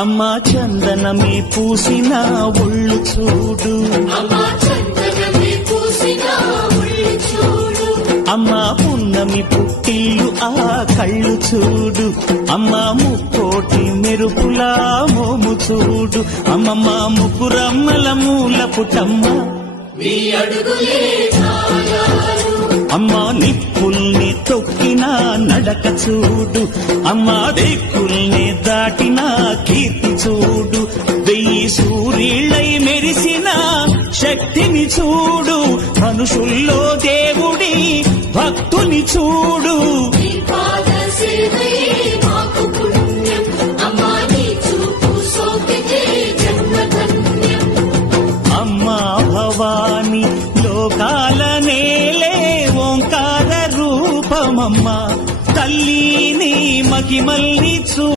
అమ్మా చందనమే పూసిన ఒళ్ళు చూడు, అమ్మా పున్నమి పుట్టిల్లు ఆ కళ్ళు చూడు, అమ్మా ముక్కోటి మెరుపులా మోము చూడు, అమ్మమ్మ ముగ్గురమ్మల మూల పుటమ్మ అమ్మా నిప్పుల్ని తొక్కిన నడక చూడు, అమ్మా దిక్కుల్ని దాటిన కీర్తి చూడు, 1000 సూర్యులై మెరిసిన శక్తిని చూడు, మనుషుల్లో దేవుడి భక్తుని చూడు.